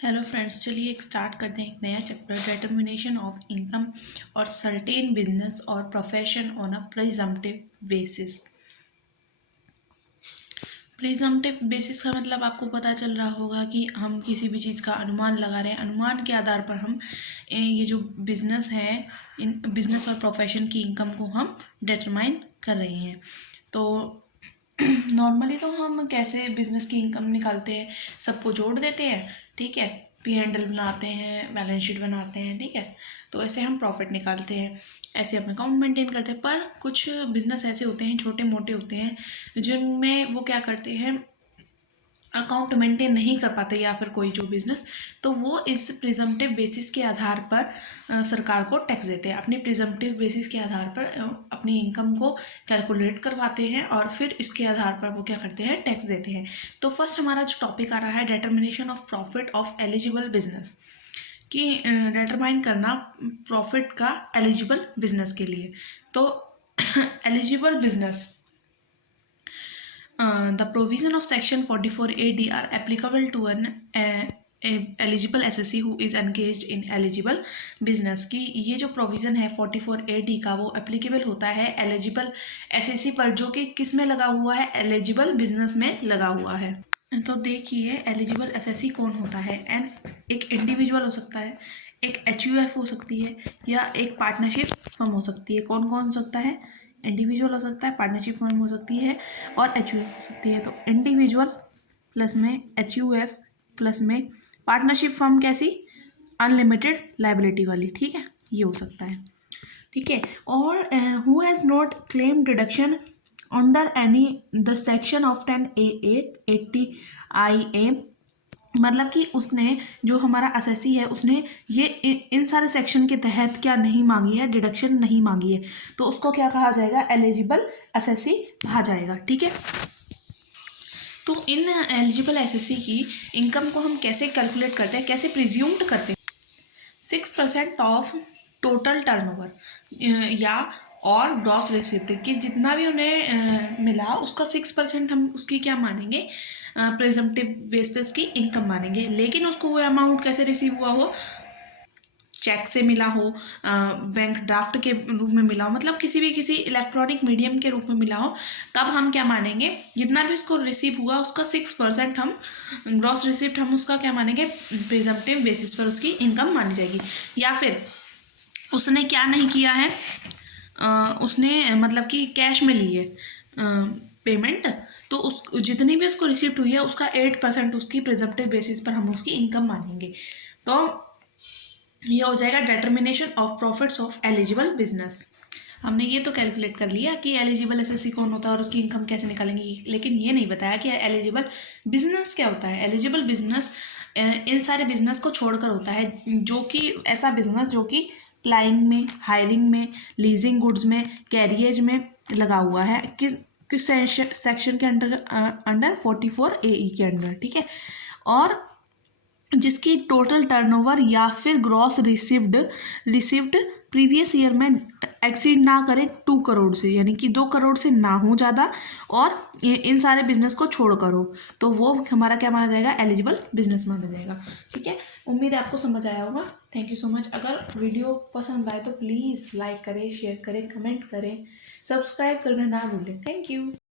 Hello friends, चलिए एक start करते हैं एक नया चैप्टर, डिटर्मिनेशन ऑफ इनकम और सर्टेन बिजनेस और profession on a presumptive basis. Presumptive basis का मतलब आपको पता चल रहा होगा कि हम किसी भी चीज़ का अनुमान लगा रहे हैं। अनुमान के आधार पर हम ये जो बिजनेस है, इन बिजनेस और प्रोफेशन की इनकम को हम डिटरमाइन कर रहे हैं। तो नॉर्मली तो हम कैसे बिजनेस की इनकम निकालते हैं, सबको जोड़ देते हैं, ठीक है, पी एंड एल बनाते हैं, बैलेंस शीट बनाते हैं, ठीक है, तो ऐसे हम प्रॉफिट निकालते हैं, ऐसे हम अकाउंट मेंटेन करते हैं। पर कुछ बिजनेस ऐसे होते हैं, छोटे मोटे होते हैं, जिनमें वो क्या करते हैं, अकाउंट मेंटेन नहीं कर पाते, या फिर कोई जो बिजनेस, तो वो इस प्रिजम्पटिव बेसिस के आधार पर सरकार को टैक्स देते हैं। अपनी प्रिजम्पटिव बेसिस के आधार पर अपनी इनकम को कैलकुलेट करवाते हैं और फिर इसके आधार पर वो क्या करते हैं, टैक्स देते हैं। तो फर्स्ट हमारा जो टॉपिक आ रहा है, determination of profit of eligible business, कि डिटरमाइन करना प्रॉफिट का एलिजिबल बिजनेस के लिए। तो eligible business, the provision of section 44AD are applicable to an eligible SSC who is engaged in eligible business। की ये जो प्रोविज़न है 44AD का, वो एप्लीकेबल होता है एलिजिबल SSC पर, जो कि किस में लगा हुआ है, एलिजिबल बिजनेस में लगा हुआ है। तो देखिए एलिजिबल SSC कौन होता है, एंड एक इंडिविजुअल हो सकता है, एक HUF हो सकती है, या एक पार्टनरशिप फर्म हो सकती है। कौन कौन हो सकता है, इंडिविजुअल हो सकता है, पार्टनरशिप फर्म हो सकती है, और HUF हो सकती है। तो इंडिविजुअल प्लस में HUF प्लस में पार्टनरशिप फर्म, कैसी, अनलिमिटेड लाइबिलिटी वाली, ठीक है, ये हो सकता है, ठीक है। और who has not claim deduction under any the section of 10A8 80IA, मतलब कि उसने, जो हमारा एसएससी है, उसने ये इन सारे सेक्शन के तहत क्या नहीं मांगी है, डिडक्शन नहीं मांगी है, तो उसको क्या कहा जाएगा, एलिजिबल एसएससी कहा जाएगा, ठीक है। तो इन एलिजिबल एसएससी की इनकम को हम कैसे कैलकुलेट करते हैं, कैसे प्रिज्यूम्ड करते हैं, 6% ऑफ टोटल टर्नओवर या और ग्रॉस रिसिप्ट, कि जितना भी उन्हें मिला उसका 6% हम उसकी क्या मानेंगे, प्रिजम्पटिव बेस पे उसकी इनकम मानेंगे। लेकिन उसको वो अमाउंट कैसे रिसीव हुआ हो, चेक से मिला हो, बैंक ड्राफ्ट के रूप में मिला हो, मतलब किसी इलेक्ट्रॉनिक मीडियम के रूप में मिला हो, तब हम क्या मानेंगे, जितना भी उसको रिसीव हुआ उसका 6% हम ग्रॉस रिसिप्ट, हम उसका क्या मानेंगे, प्रिजम्पटिव बेसिस पर उसकी इनकम मानी जाएगी। या फिर उसने क्या नहीं किया है, उसने मतलब कि कैश में ली है पेमेंट, तो उस जितनी भी उसको रिसिप्ट हुई है उसका 8% उसकी प्रिजम्पटिव बेसिस पर हम उसकी इनकम मानेंगे। तो ये हो जाएगा determination of profits of eligible business. हमने ये तो कैलकुलेट कर लिया कि एलिजिबल एसएससी कौन होता है और उसकी इनकम कैसे निकालेंगे, लेकिन ये नहीं बताया कि एलिजिबल बिजनेस क्या होता है। एलिजिबल बिजनेस इन सारे बिजनेस को छोड़कर होता है, जो कि ऐसा बिजनेस जो कि प्लाइंग में, हायरिंग में, लीजिंग गुड्स में, कैरियज में लगा हुआ है, किस सेक्शन के अंडर 44AE के अंडर, ठीक है, और जिसकी टोटल टर्नओवर या फिर ग्रॉस रिसिव्ड प्रीवियस ईयर में एक्सीड ना करे 2 करोड़ से, यानी कि 2 करोड़ से ना हो ज़्यादा, और इन सारे बिजनेस को छोड़ करो, तो वो हमारा क्या माना जाएगा, एलिजिबल बिजनेस माना जाएगा, ठीक है। उम्मीद है आपको समझ आया होगा। Thank you so much. अगर वीडियो पसंद आए तो प्लीज़ लाइक करें, शेयर करें, कमेंट करें, सब्सक्राइब करना ना भूलें। Thank you.